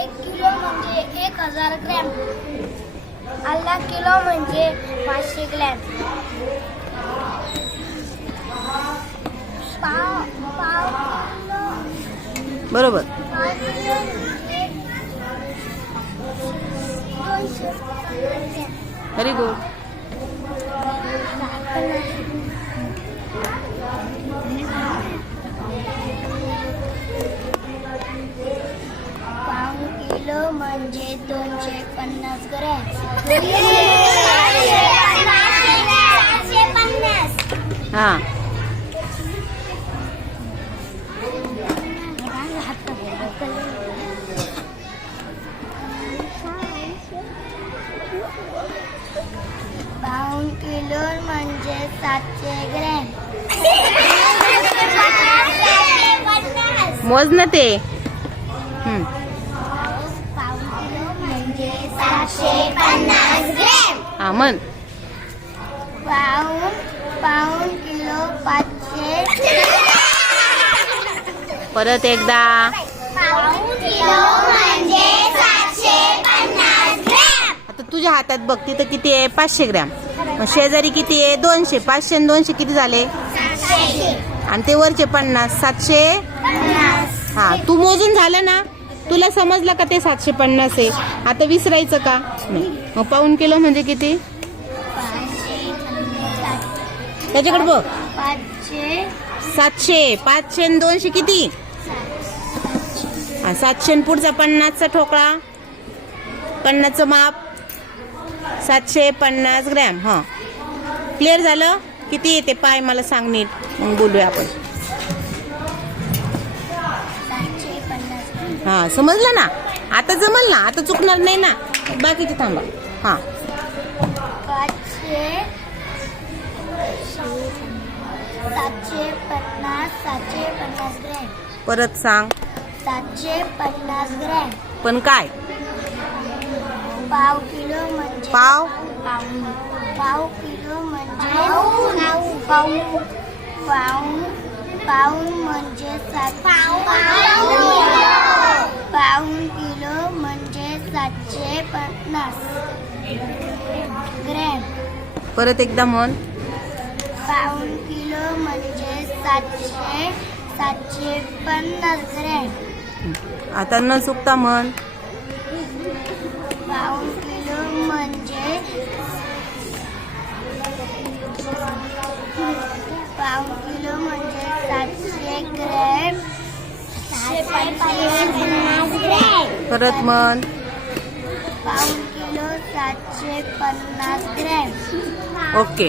एक किलो म्हणजे एक हज़ार ग्रॅम. अर्धा किलो म्हणजे पाचशे ग्रॅम. पाव पाव किलो. बरोबर. पाव किलो म्हणजे दोनशे व्हेरी गुड किलो म्हणजे दोनशे पन्नास ग्रॅम. हां. पाऊण किलो म्हणजे सातशे ग्रॅम. मोज ना ते हं. पाऊण किलो म्हणजे सातशे पन्नास ग्रॅम. म्हण पाऊण पाऊण किलो पाचशे परत एकदा. किलो म्हणजे सातशे पन्नास ग्रॅम. आता तुझ्या हातात बघ तिथं किती आहे? पाचशे ग्रॅम. मग शेजारी किती आहे? दोनशे. पाचशे आणि दोनशे किती झाले? आणि ते वरचे पन्नास. सातशे? हा तू मोजून झालं ना? तुला समजलं का ते सातशे पन्नास आहे? आता विसरायचं का? नाही. मग पाऊन किलो म्हणजे किती? त्याच्याकडे बघ. सातशे. पाचशे दोनशे किती? सातशे पुढचा पन्नासचा ठोकळा. पन्नासचं माप. सातशे पन्नास ग्रॅम हां. क्लिअर झालं? किती येते? पाय मला सांग नीट. मग बोलूया आपण. हां समजलं ना? आता जमल ना? आता चुकणार नाही ना? बाकीचे थांबा. हां. पाचशे सातशे पन्नास सातशे पन्नास ग्रॅम. परत सांग. सातशे पन्नास ग्रॅम. पण काय? पाव किलो म्हणजे पाव? पाव किलो म्हणजे पाऊण पाऊण पाऊण म्हणजे सात पाऊण किलो म्हणजे सातशे पन्नास ग्रॅम परत एकदा म्हण. पाऊण किलो म्हणजे सातशे सातशे पन्नास ग्रॅम आता न चुकता म्हण. पाऊण किलो म्हणजे पाऊण किलो म्हणजे सातशे ग्रॅम परत म्हण. किलो सातशे पन्नास ग्रॅम. ओके.